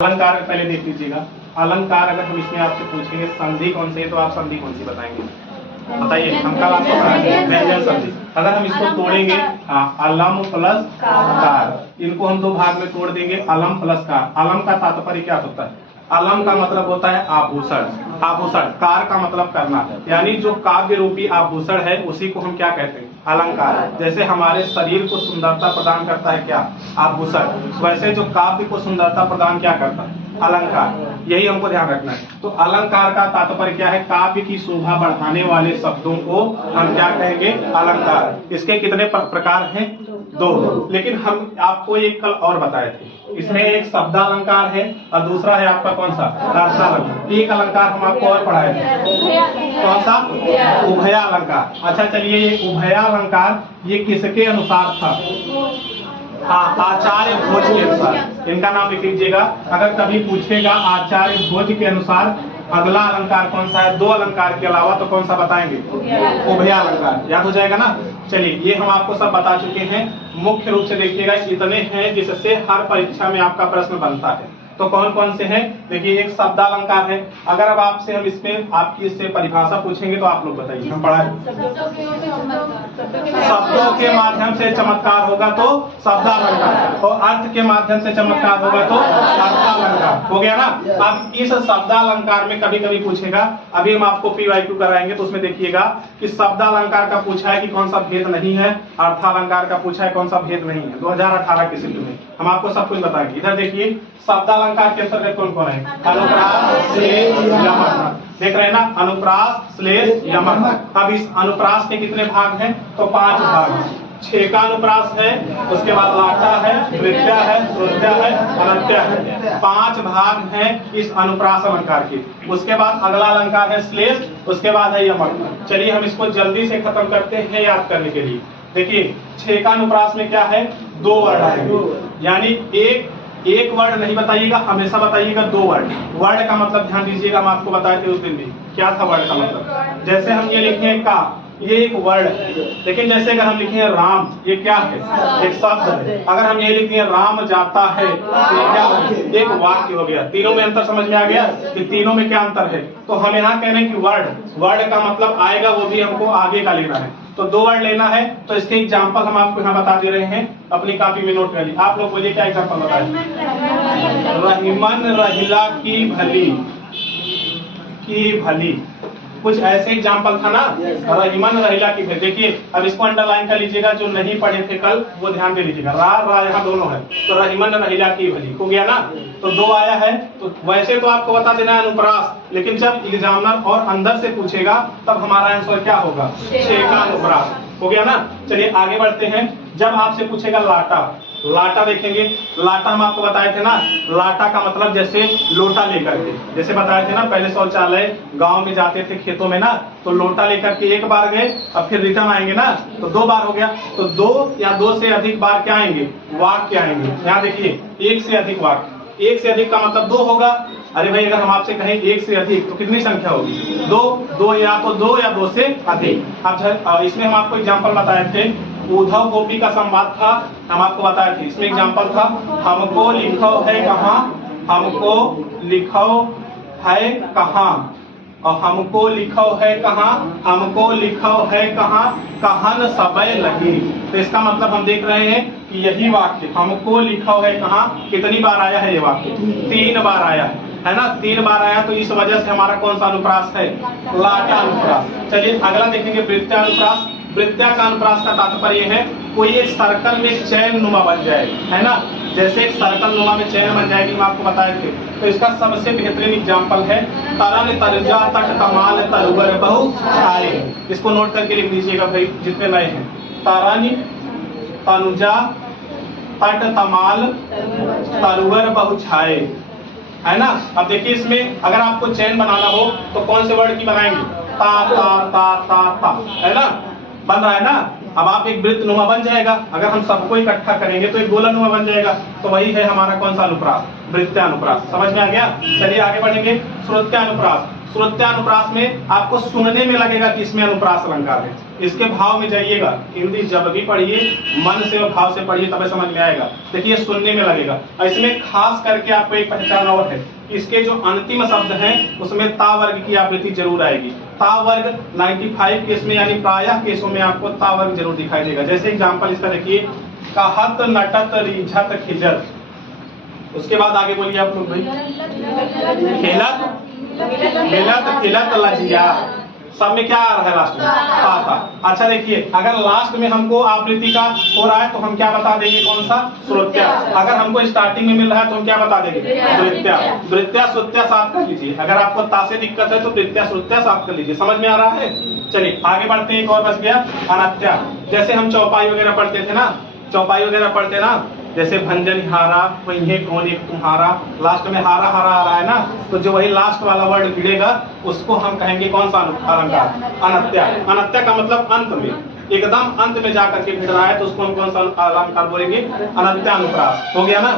अलंकार पहले देख लीजिएगा। अलंकार अगर हम इसमें आपसे पूछेंगे संधि कौन सी है तो आप संधि कौन सी बताएंगे? बताइए, हम कल आपको पढ़ाएंगे व्यंजन संधि। अगर हम इसको तोड़ेंगे, अलम प्लस कार, इनको हम दो भाग में तोड़ देंगे, अलम प्लस कार। अलम का तात्पर्य क्या होता है? अलम का मतलब होता है आभूषण, आभूषण। कार का मतलब करना, यानी जो काव्य रूपी आभूषण है उसी को हम क्या कहते हैं? अलंकार। जैसे हमारे शरीर को सुंदरता प्रदान करता है क्या? आभूषण। वैसे जो काव्य को सुंदरता प्रदान क्या करता है? अलंकार। यही हमको ध्यान रखना है। तो अलंकार का तात्पर्य क्या है? काव्य की शोभा बढ़ाने वाले शब्दों को हम क्या कहेंगे? अलंकार। इसके कितने प्रकार हैं? दो। लेकिन हम आपको एक कल और बताए थे, इसमें एक शब्दालंकार है और दूसरा है आपका कौन सा? अर्थालंकार। एक अलंकार हम आपको और पढ़ाए थे, कौन सा? उभयालंकार। अच्छा चलिए, ये उभयालंकार ये किसके अनुसार था? आचार्य भोज के अनुसार। इनका नाम लिख लीजिएगा, अगर कभी पूछेगा आचार्य भोज के अनुसार अगला अलंकार कौन सा है, दो अलंकार के अलावा तो कौन सा बताएंगे? उभयालंकार। याद हो जाएगा ना। चलिए, ये हम आपको सब बता चुके हैं। मुख्य रूप से देखिएगा, इतने हैं जिससे हर परीक्षा में आपका प्रश्न बनता है। तो कौन कौन से हैं? देखिए, एक शब्दालंकार है। अगर अब आपसे हम इसमें आपकी इससे परिभाषा पूछेंगे तो आप लोग बताइए, हम पढ़ाए। शब्दों के माध्यम से चमत्कार होगा तो शब्दालंकार, और अर्थ के माध्यम से चमत्कार होगा तो अर्थालंकार। हो गया ना। अब इस शब्दालंकार में कभी कभी पूछेगा, अभी हम आपको PYQ कराएंगे तो उसमें देखिएगा कि शब्दालंकार का पूछा है कि कौन सा भेद नहीं है, अर्थालंकार का पूछा है कौन सा भेद नहीं है। 2018 के शिफ्ट में हम आपको सब कुछ बताएंगे। इधर देखिए, शब्दालंकार के अंतर्गत कौन कौन है? अनुप्रास, श्लेष, यमक। देख रहे हैं ना, अनुप्रास, श्लेष, यमक। अब इस अनुप्रास के कितने भाग हैं? तो 5 भाग। 6 का अनुप्रास है, उसके बाद लाटा है, वृत्या है, श्रोत्या है, अनंत्या है। 5 भाग हैं इस अनुप्रास अलंकार के। उसके बाद अगला अलंकार है श्लेष, उसके बाद है यमक। चलिए हम इसको जल्दी से खत्म करते हैं याद करने के लिए। देखिए, 6 का अनुप्रास में क्या है? 2 वर्ण आएंगे, यानी एक वर्ड नहीं बताइएगा, हमेशा बताइएगा 2 वर्ड। वर्ड का मतलब ध्यान दीजिएगा, हम आपको बताए थे उस दिन भी। क्या था वर्ड का मतलब? जैसे हम ये लिखे का, ये एक वर्ड है। लेकिन जैसे अगर हम लिखे राम, ये क्या है? एक शब्द है। अगर हम ये लिखे राम जाता है, तो ये क्या है? एक वाक्य हो गया। तीनों में अंतर समझ में आ गया कि तीनों में क्या अंतर है? तो हम यहाँ कह रहे हैं कि वर्ड का मतलब आएगा, वो भी हमको आगे का लेना है। तो 2 वर्ड लेना है। तो इसके एग्जाम्पल हम आपको यहाँ बता दे रहे हैं, अपनी कॉपी में नोट कर लीजिए। आप लोग बोलिए क्या एग्जाम्पल बताए? रहीमन रहिला की भली, कुछ ऐसे एग्जाम्पल था ना, रहीमन रहिला की भली। देखिए, अब इसको अंडरलाइन कर लीजिएगा, जो नहीं पढ़े थे कल वो ध्यान दे लीजिएगा। रा यहाँ दोनों है, तो रहीमन रहिला की भली हो गया ना। तो 2 आया है। तो वैसे तो आपको बता देना है अनुप्रास, लेकिन जब एग्जामिनर और अंदर से पूछेगा तब हमारा आंसर क्या होगा? 6 का अनुप्रास। हो गया ना। चलिए आगे बढ़ते हैं। जब आपसे पूछेगा लाटा देखेंगे। लाटा हम आपको बताए थे ना, लाटा का मतलब जैसे लोटा लेकर के, जैसे बताए थे ना, पहले शौचालय गांव में जाते थे खेतों में ना, तो लोटा लेकर के एक बार गए, अब फिर रिटर्न आएंगे ना, तो 2 बार हो गया। तो 2 या 2 से अधिक बार क्या आएंगे? वाक्य आएंगे। यहाँ देखिए, 1 से अधिक वाक्य। 1 से अधिक का मतलब 2 होगा। अरे भाई, अगर हम आपसे कहें 1 से अधिक तो कितनी संख्या होगी? 2 या तो 2 या 2 से अधिक। अब इसमें हम आपको एग्जाम्पल बताए थे, उद्धव गोपी का संवाद था, हम आपको बताए थे। इसमें एग्जाम्पल था, हमको लिखो है कहाँ, हमको लिखो है कहाँ, और हमको लिखो है कहाँ, हमको लिखो है कहाँ, कहन सबे लगी। तो इसका मतलब हम देख रहे हैं कि यही वाक्य, हमको लिखो है कहाँ, कितनी बार आया है? ये वाक्य 3 बार आया है ना। 3 बार आया, तो इस वजह से हमारा कौन सा अनुप्रास है? लाटा अनुप्रास। चलिए अगला देखेंगे, वृत्या अनुप्रास। वृत्या का अनुप्रास का तात्पर्य है कोई एक सर्कल में चैन नुमा बन जाए, है ना। जैसे एक सर्कल नुमा में चैन बन जाएगी, हम आपको बताए थे। तो इसका सबसे बेहतरीन एग्जाम्पल है तरन तरजा तट कमाल तरुवर बहु छाए। इसको नोट करके लिख लीजिएगा भाई, जितने नए हैं। तरन तनुजा तट तमाल तरुवर बहु छाए, है ना। अब देखिए, इसमें अगर आपको चैन बनाना हो तो कौन से वर्ड की बनाएंगे? ता ता ता ता ता, है ना। बन रहा है ना। अब आप एक वृत्त नुमा बन जाएगा, अगर हम सबको इकट्ठा करेंगे तो एक गोला नुमा बन जाएगा। तो वही है हमारा कौन सा अनुप्रास? वृत्तानुप्रास। समझ में आ गया? चलिए आगे बढ़ेंगे। श्रुत्यानुप्रास। श्रुत्यानुप्रास में आपको सुनने में लगेगा कि इसमें अनुप्रास अलंकार है। इसके भाव में जाइएगा, हिंदी जब भी पढ़िए मन से और भाव से पढ़िए तब समझ में आएगा। देखिए सुनने में लगेगा। और इसमें खास करके आपको एक पहचान और है, इसके जो अंतिम शब्द हैं उसमें ता वर्ग की आवृत्ति जरूर आएगी। ता वर्ग 95 केस में यानी प्रायः केसों में आपको ता वर्ग जरूर दिखाई देगा। जैसे एग्जाम्पल इसका देखिए, कहत नटत रिझत खिजत। उसके बाद आगे बोलिए आप लोग भाई। खेलत खेलत खिलत लजिया। सब में क्या आ रहा है लास्ट में? था। अच्छा देखिए, अगर लास्ट में हमको आवृत्ति का हो रहा है तो हम क्या बता देंगे? कौन सा? श्रुत्या। अगर हमको स्टार्टिंग में मिल रहा है तो हम क्या बता देंगे? वृत्या। वृत्या श्रुत्या साफ कर लीजिए। अगर आपको ता से दिक्कत है तो वृत्या श्रुत्या साफ कर लीजिए। समझ में आ रहा है? चलिए आगे बढ़ते हैं। एक और बच गया अनत्या। जैसे हम चौपाई वगैरह पढ़ते थे ना, चौपाई वगैरह पढ़ते ना, जैसे भंजन हारा वही कौन एक तुम्हारा, लास्ट में हारा हारा आ रहा है ना, तो जो वही लास्ट वाला वर्ड भिड़ेगा उसको हम कहेंगे कौन सा अलंकार? अनत्या। अनत्या का मतलब अंत में, एकदम अंत में जाकर के भिड़ रहा है तो उसको हम कौन सा अलंकार बोलेंगे? अनत्यानुप्रास। हो गया ना?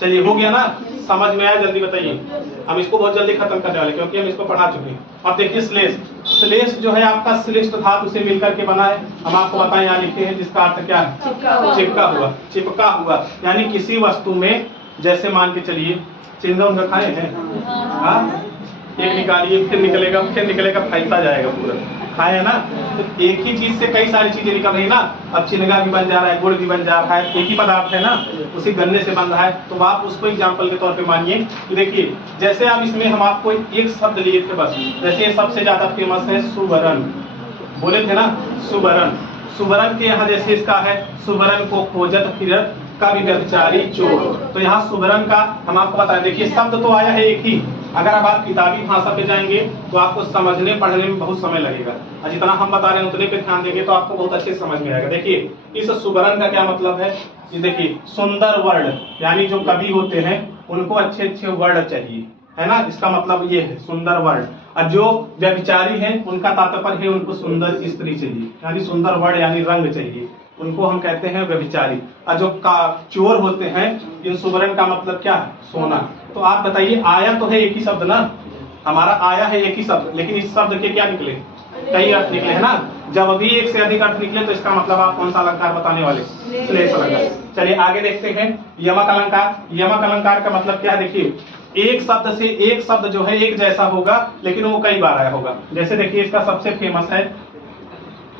चलिए हो गया ना? समझ में आया? जल्दी बताइए। हम इसको बहुत जल्दी खत्म करने वाले क्योंकि हम इसको पढ़ा चुके हैं। अब देखिए श्लेष। श्लेष जो है आपका श्लिष्ट धातु से मिलकर के बना है। हम आपको बताएं, यहाँ लिखे हैं जिसका अर्थ क्या है? चिपका हुआ। चिपका हुआ यानी किसी वस्तु में, जैसे मान के चलिए चिंगम खाए हैं, हाँ, एक निकालिए फिर निकलेगा फैलता जाएगा पूरा, खाए है ना। तो एक ही चीज से कई सारी चीजें निकल रही ना। अब चिनगा भी बन जा रहा है, गुड़ भी बन जा रहा है, एक ही पदार्थ है ना, उसी गन्ने से बन रहा है। तो आप उसको एग्जाम्पल के तौर पे मानिए कि देखिए, जैसे आप इसमें हम आपको एक शब्द लिए थे बस, जैसे ये सबसे ज्यादा फेमस है सुवरण, बोले थे ना सुवरण। सुवरण के यहाँ जैसे इसका है, सुवरण को खोजत फिरत का भी व्यभिचारी चोर। तो यहाँ सुवरण का हम आपको बताएं, देखिए शब्द तो आया है एक ही। अगर अब आप किताबी भाषा पे जाएंगे तो आपको समझने पढ़ने में बहुत समय लगेगा, और जितना हम बता रहे हैं उतने पे ध्यान देंगे तो आपको बहुत अच्छे समझ में आएगा। देखिए इस सुवरण का क्या मतलब है? ये देखिए सुंदर वर्ड, यानी जो कवि होते हैं उनको अच्छे अच्छे वर्ड चाहिए, है ना। इसका मतलब ये है सुंदर वर्ड। और जो व्यभिचारी हैं उनका तात्पर्य है उनको सुंदर स्त्री चाहिए, यानी सुंदर वर्ड यानी रंग चाहिए, उनको हम कहते हैं व्यभिचारी। और जो चोर होते हैं, इन सुवर्ण का मतलब क्या है? सोना। तो आप बताइए, आया तो है एक ही शब्द ना, हमारा आया है एक ही शब्द, लेकिन इस शब्द के क्या निकले? कई अर्थ निकले, है ना। जब भी एक से अधिक अर्थ निकले तो इसका मतलब आप कौन सा अलंकार बताने वाले? श्लेष अलंकार। चलिए आगे देखते हैं यमक अलंकार। यमक अलंकार का मतलब क्या है? देखिए एक शब्द से एक शब्द जो है एक जैसा होगा लेकिन वो कई बार आया होगा। जैसे देखिए इसका सबसे फेमस है,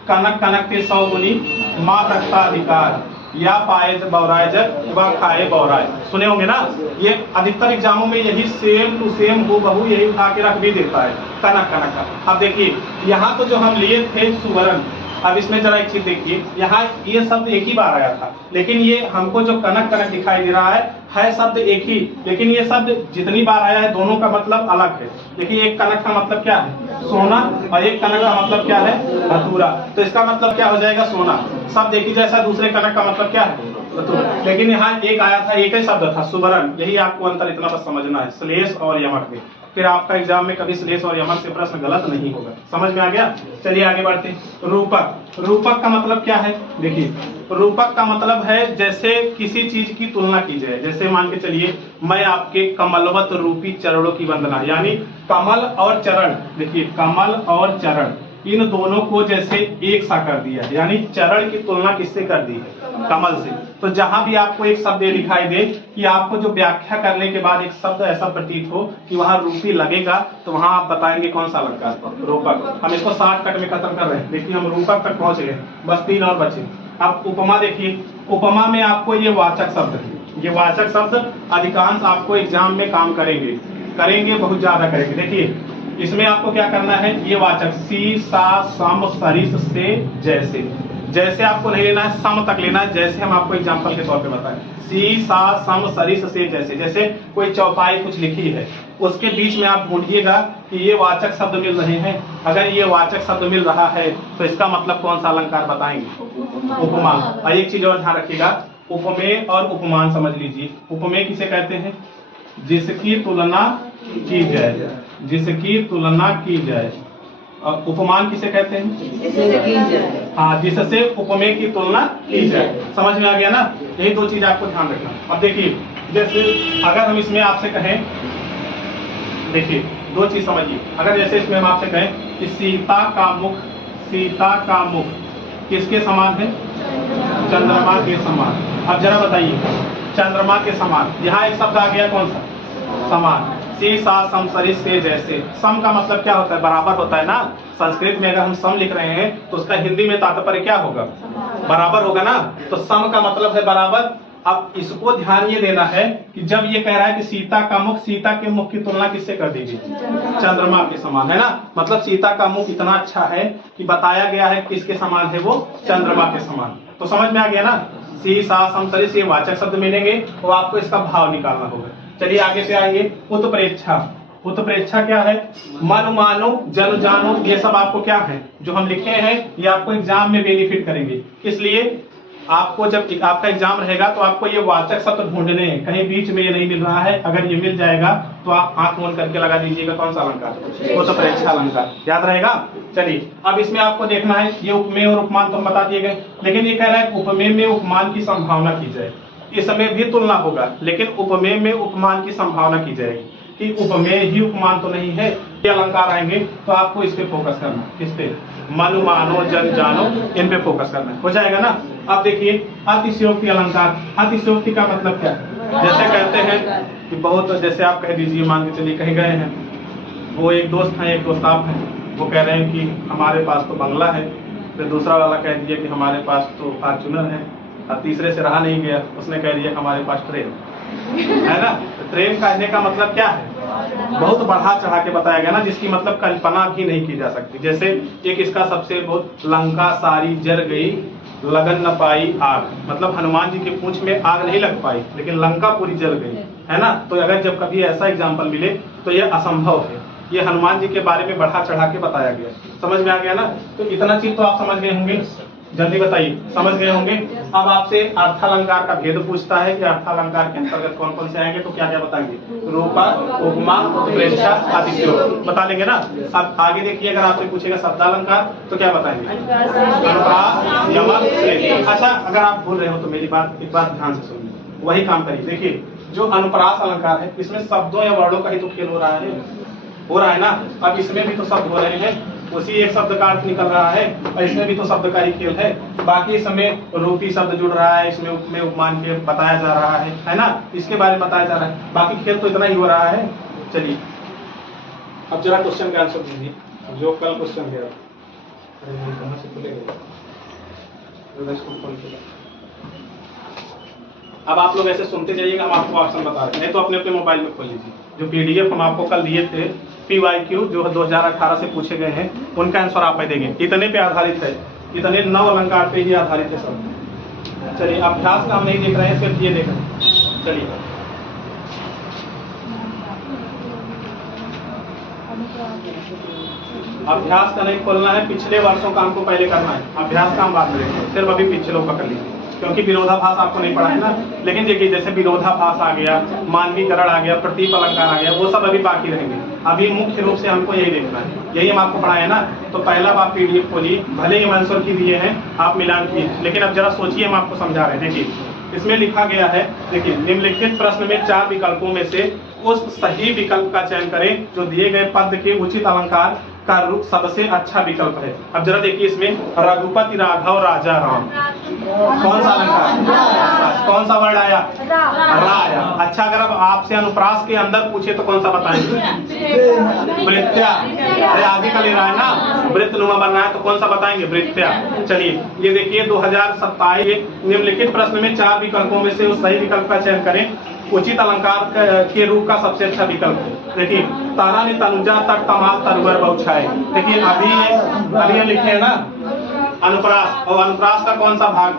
कनक कनक के 100 गुनी माँ रखता अधिकार, या पाए बौराय जब व खाए बौराय। सुने होंगे ना, ये अधिकतर एग्जामों में यही सेम टू सेम हूबहू यही उठा के रख भी देता है, कनक कनक का। अब देखिए यहाँ तो जो हम लिए थे सुवर्ण, अब इसमें जरा एक चीज देखिए, यहाँ ये शब्द एक ही बार आया था, लेकिन ये हमको जो कनक कनक दिखाई दे रहा है शब्द एक ही, लेकिन ये शब्द जितनी बार आया है दोनों का मतलब अलग है। देखिए एक कनक का मतलब क्या है? सोना, और एक कनक का मतलब क्या है? धतूरा। तो इसका मतलब क्या हो जाएगा? सोना। शब्द एक ही जैसा, दूसरे कनक का मतलब क्या है? धतूरा। लेकिन यहाँ एक आया था, एक ही शब्द था सुवर्ण। यही आपको अंतर इतना बस समझना है श्लेष और यमक में, फिर आपका एग्जाम में कभी श्लेष और यमक से प्रश्न गलत नहीं होगा। समझ में आ गया? चलिए आगे बढ़ते हैं। रूपक। रूपक का मतलब क्या है? देखिए रूपक का मतलब है जैसे किसी चीज की तुलना की जाए। जैसे मान के चलिए, मैं आपके कमलवत रूपी चरणों की वंदना, यानी कमल और चरण, देखिए कमल और चरण इन दोनों को जैसे एक सा कर दिया, यानी चरण की तुलना किससे कर दी है? कमल से। तो जहां भी आपको एक शब्द दिखाई दे कि आपको जो व्याख्या करने के बाद एक शब्द ऐसा प्रतीत हो कि वहां रूपी लगेगा, तो वहां आप बताएंगे कौन सा अलंकार? रूपक। हम इसको शॉर्टकट में खत्म कर रहे हैं। देखिए हम रूपक तक पहुंच गए, बस 3 और बचे। अब उपमा देखिए, उपमा में आपको ये वाचक शब्द है, ये वाचक शब्द अधिकांश आपको एग्जाम में काम करेंगे बहुत ज्यादा करेंगे। देखिए इसमें आपको क्या करना है? ये वाचक सी सा सम सरिस से जैसे, जैसे आपको नहीं लेना है, सम तक लेना है। जैसे हम आपको एग्जांपल के तौर पे बताएं, सी सा सम सरिस से जैसे, जैसे कोई चौपाई कुछ लिखी है उसके बीच में आप ढूंढिएगा कि ये वाचक शब्द मिल रहे हैं। अगर ये वाचक शब्द मिल रहा है तो इसका मतलब कौन सा अलंकार बताएंगे? उपमा। और एक चीज और ध्यान रखिएगा, उपमेय और उपमान समझ लीजिए। उपमेय किसे कहते हैं? जिसकी तुलना की जाए, जिसकी तुलना की जाए। और उपमान किसे कहते हैं? हाँ, जिससे उपमेय की तुलना की जाए। समझ में आ गया ना? यही 2 चीज आपको ध्यान रखना। अब देखिए जैसे अगर हम इसमें आपसे कहें, देखिए दो चीज समझिए, अगर जैसे इसमें हम आपसे कहें कि सीता का मुख किसके समान है? चंद्रमा के समान। अब जरा बताइए, चंद्रमा के समान, यहाँ एक शब्द आ गया कौन सा? समान। सी सा सम सरिस से जैसे। सम का मतलब क्या होता है? बराबर होता है ना। संस्कृत में अगर हम सम लिख रहे हैं तो उसका हिंदी में तात्पर्य क्या होगा? बराबर होगा ना। तो सम का मतलब है बराबर। अब इसको ध्यान ये देना है कि जब ये कह रहा है कि सीता के मुख की तुलना किससे कर दी गई? चंद्रमा के समान, है ना। मतलब सीता का मुख इतना अच्छा है कि बताया गया है किसके समान है? वो चंद्रमा के समान। तो समझ में आ गया ना। सी सा सम सरिस ये वाचक शब्द मिलेंगे, तो आपको इसका भाव निकालना होगा। चलिए आगे से आइए। उत्प्रेक्षा। उत्प्रेक्षा क्या है? मन मानो जन जानो, ये सब आपको क्या है जो हम लिखे हैं, ये आपको एग्जाम में बेनिफिट करेंगे। इसलिए आपको जब आपका एग्जाम रहेगा तो आपको ये वाचक शब्द ढूंढने हैं, कहीं बीच में ये नहीं मिल रहा है। अगर ये मिल जाएगा तो आप आंख बंद करके लगा दीजिएगा कौन सा अलंकार? उत्प्रेक्षा अलंकार। याद रहेगा। चलिए अब इसमें आपको देखना है, ये उपमेय और उपमान तो हम बता दिए गए, लेकिन ये कह रहा है उपमेय में उपमान की संभावना की जाए। इसमें भी तुलना होगा, लेकिन उपमेय में उपमान की संभावना की जाएगी कि उपमेय ही उपमान तो नहीं है। ये अलंकार आएंगे तो आपको इस पे फोकस करना, किस पे? मनु मानो जन जानो, इन पे फोकस करना हो जाएगा ना। अब देखिए अतिशयोक्ति अलंकार। अतिशयोक्ति का मतलब क्या है? जैसे कहते हैं कि बहुत, जैसे आप कह दीजिए, मान के चलिए कहीं गए हैं, वो एक दोस्त है, एक दोस्त आप हैं, वो कह रहे हैं कि हमारे पास तो बंगला है, फिर दूसरा वाला कह दिया कि हमारे पास तो फॉर्च्यूनर है, और तीसरे से रहा नहीं गया, उसने कह दिया हमारे पास ट्रेन है ना। तो ट्रेन कहने का मतलब क्या है? बहुत बढ़ा चढ़ा के बताया गया ना, जिसकी मतलब कल्पना भी नहीं की जा सकती। जैसे एक इसका सबसे बहुत, लंका सारी जल गई लगन न पाई आग, मतलब हनुमान जी के पूंछ में आग नहीं लग पाई, लेकिन लंका पूरी जल गई, है ना। तो अगर जब कभी ऐसा एग्जाम्पल मिले तो यह असंभव है। ये हनुमान जी के बारे में बढ़ा चढ़ा के बताया गया। समझ में आ गया ना। तो इतना चीज तो आप समझ गए होंगे, जल्दी बताइए, समझ गए होंगे। अब आपसे अर्थालंकार का भेद पूछता है कि अर्थालंकार के अंतर्गत कौन कौन से आएंगे, तो क्या क्या बताएंगे? रूपक, उपमा, उत्प्रेक्षा, अतिशयोक्ति बता लेंगे ना। अब आगे देखिए, अगर आपसे पूछेगा शब्दालंकार तो क्या बताएंगे? अनुप्रास, यमक, श्रेष्ठ। अच्छा, अगर आप भूल रहे हो तो मेरी बात एक बात ध्यान से सुनिए, वही काम करिए। देखिए जो अनुप्रास अलंकार है, इसमें शब्दों या वर्णों का ही तो खेल हो रहा है ना। अब इसमें भी तो शब्द हो रहे हैं, उसी एक शब्द का अर्थ निकल रहा है, और इसमें भी तो शब्द का ही खेल है। बाकी इसमें रूपी शब्द जुड़ रहा है, इसमें उपमेय उपमान के बताया जा रहा है ना, इसके बारे में बताया जा रहा है। बाकी खेल तो इतना ही हो रहा है। चलिए अब जरा क्वेश्चन का आंसर दीजिए, जो कल क्वेश्चन दिया। अब आप लोग ऐसे सुनते जाइएगा, हम आपको ऑप्शन बता रहे हैं, नहीं तो अपने अपने मोबाइल में खोल लीजिए। जो पीडीएफ हम आपको कल दिए थे, PYQ जो 2018 से पूछे गए हैं, उनका आंसर आप देंगे। इतने पे आधारित है, इतने 9 अलंकार पे ही आधारित है सब। चलिए अभ्यास का हम नहीं देख रहे हैं, सिर्फ ये देख रहे हैं। चलिए अभ्यास का नहीं खोलना है, पिछले वर्षों का हमको पहले करना है। अभ्यास का हम बात करेंगे, सिर्फ अभी पिछलों का कर लीजिए, क्योंकि विरोधाभास आपको नहीं पढ़ा है ना। लेकिन देखिए जैसे विरोधाभास आ गया, मानवीकरण आ गया, प्रतीक अलंकार आ गया, वो सब अभी बाकी रहेंगे। अभी मुख्य रूप से हमको यही देखना है, यही हम आपको पढ़ाए ना। तो पहला आप PDF खोलिए, भले ही हम आंसर की दिए हैं, आप मिलान किए, लेकिन अब जरा सोचिए, हम आपको समझा रहे हैं। देखिए इसमें लिखा गया है, देखिए निम्नलिखित प्रश्न में 4 विकल्पों में से उस सही विकल्प का चयन करें जो दिए गए पद के उचित अलंकार का रूप सबसे अच्छा विकल्प है। अब जरा देखिए इसमें रघुपति राघव राजा राम, कौन सा अलंकार, कौन सा वर्ड आया? रा आया। अच्छा, अगर अब आपसे अनुप्रास के अंदर पूछे तो कौन सा बताएंगे? वृत्या। अरे आगे का ले रहा है ना, वृत्त नुमा बनना है, तो कौन सा बताएंगे? वृत्या। चलिए ये देखिए 2027 निम्नलिखित प्रश्न में 4 विकल्पों में से उस सही विकल्प का चयन करें, उचित अलंकार के रूप का सबसे अच्छा विकल्प है। देखिए तारा ने तनुजा तक तमाल तरवर बहुछाए। देखिए अभी हम लिखे हैं ना अनुप्रास, और अनुप्रास का कौन सा भाग?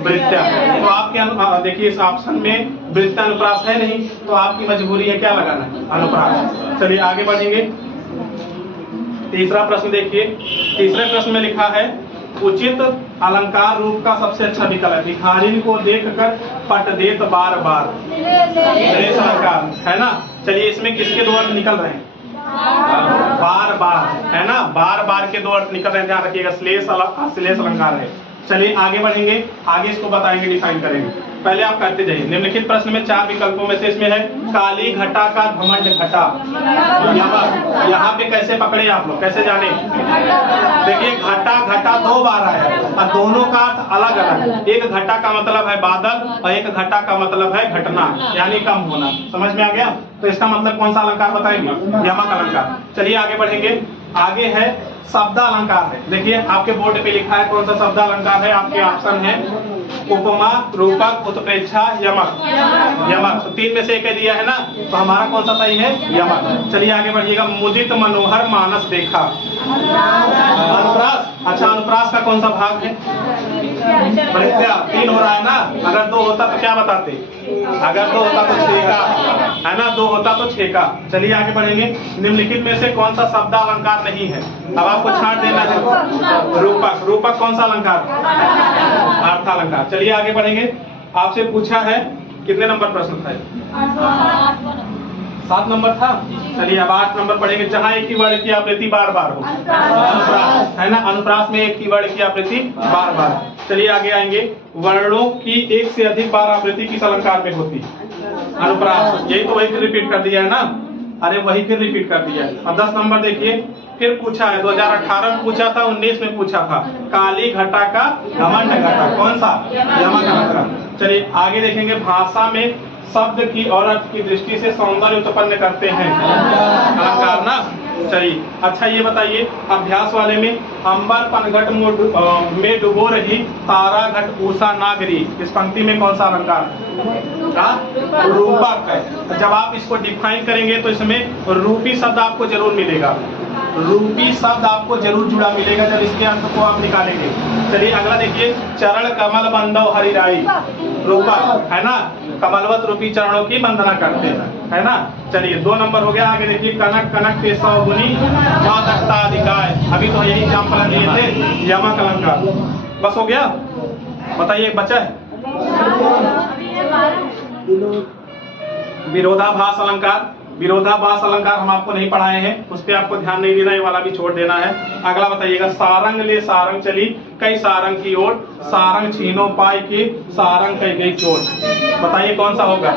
वृत्या। तो आपके देखिए इस ऑप्शन में वृत्या अनुप्रास है नहीं, तो आपकी मजबूरी है क्या लगाना है? अनुप्रास। चलिए आगे बढ़ेंगे। तीसरा प्रश्न देखिए, तीसरे प्रश्न में लिखा है उचित अलंकार रूप का सबसे अच्छा विकल्प है भिखारिन को देखकर पट देत बार बार, अलंकार है ना। चलिए इसमें किसके 2 अर्थ निकल रहे हैं? बार बार, है ना, बार बार के 2 अर्थ निकल रहे हैं, ध्यान रखिएगा। श्लेष अलंकार है। चलिए आगे बढ़ेंगे, आगे इसको बताएंगे, डिफाइन करेंगे। पहले आप करते जाइए। निम्नलिखित प्रश्न में 4 विकल्पों में से इसमें है काली घटा का घमंड घटा। यहाँ पे कैसे पकड़े आप लोग, कैसे जाने? देखिए घटा घटा 2 बार आया और दोनों का अर्थ अलग अलग। एक घटा का मतलब है बादल और एक घटा का मतलब है घटना, यानी कम होना। समझ में आ गया? तो इसका मतलब कौन सा अलंकार बताएंगे? यमक अलंकार। चलिए आगे बढ़ेंगे। आगे है शब्दालंकार है। देखिए आपके बोर्ड पे लिखा है कौन सा शब्दालंकार है। आपके ऑप्शन है उपमा, रूपक, उत्प्रेक्षा, यमक। यमक तो 3 में से एक दिया है ना, तो हमारा कौन सा सही है? यमक। चलिए आगे बढ़िएगा। मुदित मनोहर मानस देखा। अनुप्रास। अच्छा अनुप्रास का कौन सा भाग है? परित्या। 3 हो रहा है ना, अगर 2 होता तो क्या बताते? अगर 2 होता तो 6 का है ना, 2 होता तो 6 का। चलिए आगे बढ़ेंगे। निम्नलिखित में से कौन सा शब्दालंकार नहीं है? अब आपको छांट देना है। रूपक। रूपक कौन सा अलंकार? अर्थालंकार। चलिए आगे बढ़ेंगे। आपसे पूछा है कितने नंबर प्रश्न था? 7 नंबर था। चलिए अब 8 नंबर पढ़ेंगे। जहाँ एक ही वर्ण की आवृत्ति बार बार हो, अनुप्रास है ना, अनुप्रास में एक ही वर्ण की आवृत्ति बार बार। चलिए आगे आएंगे। वर्णों की एक से अधिक बार आवृत्ति किस अलंकार में होती है? अनुप्रास। यही तो वही रिपीट कर दिया है ना, अरे वही फिर रिपीट कर दिया। अब 10 नंबर देखिए, फिर पूछा है 2018 में पूछा था, 19 में पूछा था काली घटा का घमंड घटा। कौन सा? यमक अलंकार। चलिए आगे देखेंगे। भाषा में शब्द की और अर्थ की दृष्टि से सौंदर्य उत्पन्न करते हैं, अलंकार ना। चलिए अच्छा ये बताइए, अभ्यास वाले में अंबर पनघट में डुबो रही तारा घट उषा नागरी, इस पंक्ति में कौन सा अलंकार? रूपक है। जब आप इसको डिफाइन करेंगे तो इसमें रूपी शब्द आपको जरूर मिलेगा, रूपी शब्द आपको जरूर जुड़ा मिलेगा जब इसके अर्थ को आप निकालेंगे। चलिए अगला देखिए। चरण कमल बंदव हरिराई। रूपक है ना, कमलवत रूपी चरणों की वंदना करते हैं, है ना। चलिए 2 नंबर हो गया। आगे देखिए। कनक कनक ते 100 गुनी मादकता अधिकाय। अभी तो यही एग्जाम्पल दिए थे, यमक अलंकार। बस हो गया? बताइए बचा है विरोधाभास अलंकार। विरोधाभास अलंकार हम आपको नहीं पढ़ाए हैं, उस पर आपको ध्यान नहीं देना, ये वाला भी छोड़ देना है। अगला बताइएगा। सारंग ले सारंग चली कई सारंग की ओर, सारंग छीनो पाई की सारंग कई गई चोट। बताइए कौन सा होगा?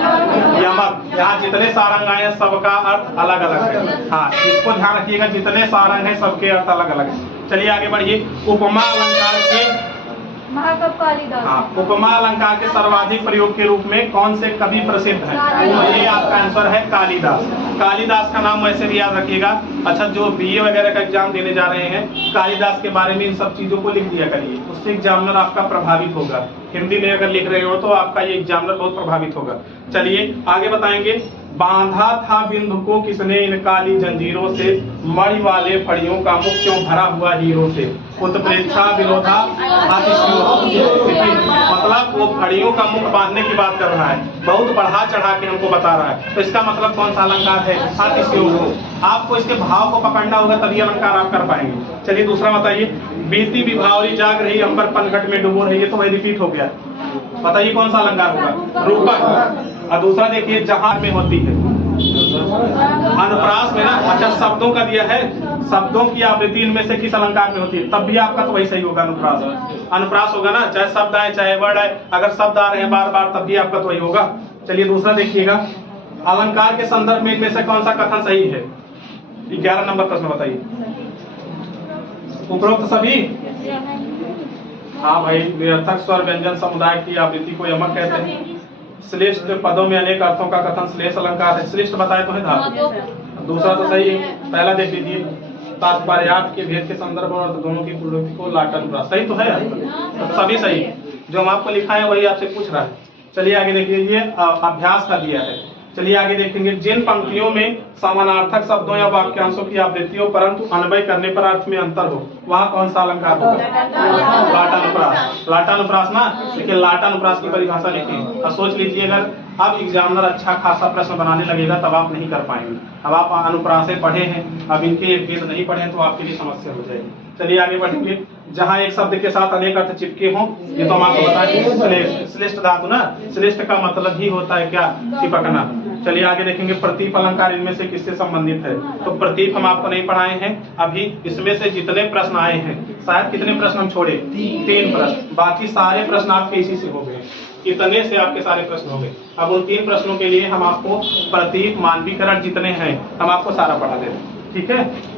यमक। यहाँ जितने सारंग आए हैं सबका अर्थ अलग अलग है। हाँ इसको ध्यान रखिएगा, जितने सारंग है सबके अर्थ अलग अलग है। चलिए आगे बढ़िए। उपमा अलंकार के हाँ, उपमा अलंकार के सर्वाधिक प्रयोग के रूप में कौन से कवि प्रसिद्ध है? तो ये आपका आंसर है कालिदास। कालिदास का नाम वैसे भी याद रखिएगा। अच्छा जो बीए वगैरह का एग्जाम देने जा रहे हैं, कालिदास के बारे में इन सब चीजों को लिख दिया करिए, उससे एग्जामिनर आपका प्रभावित होगा। हिंदी में अगर लिख रहे हो तो आपका ये एग्जामिनर बहुत प्रभावित होगा। चलिए आगे बताएंगे। बांधा था बिंदु को किसने इन काली जंजीरों से, मणि वाले फड़ियों का मुख क्यों भरा हुआ हीरो से। उत्प्रेक्षा विरोधा मतलब वो फड़ियों का मुख बांधने की बात कर रहा है, बहुत बढ़ा चढ़ा के हमको बता रहा है। तो इसका मतलब कौन सा अलंकार है? अतिशयोक्ति। आपको इसके भाव को पकड़ना होगा तभी अलंकार आप कर पाएंगे। चलिए दूसरा बताइए। बीती विभावरी जाग रही अंबर पनघट में डुबो रही है, तो वही रिपीट हो गया। बताइए कौन सा अलंकार होगा? रूपक। और दूसरा देखिए जहां में होती है अनुप्रास में ना। अच्छा शब्दों का दिया है, शब्दों की आवृत्ति इनमें से किस अलंकार में होती है? तब भी आपका तो वही सही होगा, अनुप्रास। अनुप्रास होगा ना, चाहे शब्द आए चाहे वर्ड आए, अगर शब्द आ रहे हैं बार बार तब भी आपका तो वही होगा। चलिए दूसरा देखिएगा। अलंकार के संदर्भ में इनमें से कौन सा कथन सही है? 11 नंबर प्रश्न बताइए। उपरोक्त सभी। हाँ भाई, निरर्थक स्वर व्यंजन समुदाय की आवृत्ति को यमक कहते हैं। श्रेष्ठ पदों में अनेक अर्थों का कथन श्लेष अलंकार है। श्रेष्ठ बताए तो है धातु। दूसरा तो सही है, पहला देख लीजिए। तात्पर्यार्थ के भेद के संदर्भ और दोनों की प्रवृत्ति को लाटन सही तो है, तो सभी सही है। जो हम आपको लिखा है वही आपसे पूछ रहा है। चलिए आगे देख लीजिए। अभ्यास का दिया है। चलिए आगे देखेंगे। जिन पंक्तियों में समानार्थक शब्दों या वाक्यांशों की आवृत्ति हो परंतु अन्वय करने पर अर्थ में अंतर हो, वहाँ कौन सा अलंकार होगा? लाटानुप्रास। लाटानुप्रास ना। देखिए लाटानुप्रास की परिभाषा लिखिए और सोच लीजिए, अगर अब एग्जामिनर अच्छा खासा प्रश्न बनाने लगेगा तब आप नहीं कर पाएंगे। अब आप अनुप्रासे पढ़े हैं, अब इनके भेद नहीं पढ़े तो आपके लिए समस्या हो जाएगी। चलिए आगे बढ़ेंगे। जहाँ एक शब्द के साथ अनेक अर्थ चिपके हों, ये तो हम आपको बताएंगे। श्लेष्ठ। श्लेष्ठ धातु ना, श्लेष्ठ का मतलब ही होता है क्या? चिपकना। चलिए आगे देखेंगे प्रतीप अलंकार इनमें से किससे संबंधित है। तो प्रतीप हम आपको नहीं पढ़ाए हैं अभी। इसमें से जितने प्रश्न आए हैं, शायद कितने प्रश्न हम छोड़े, 3 प्रश्न, बाकी सारे प्रश्न आपके इसी से हो गए। इतने से आपके सारे प्रश्न हो गए। अब उन 3 प्रश्नों के लिए हम आपको प्रतीप, मानवीकरण जितने हैं हम आपको सारा पढ़ा दे रहे हैं, ठीक है।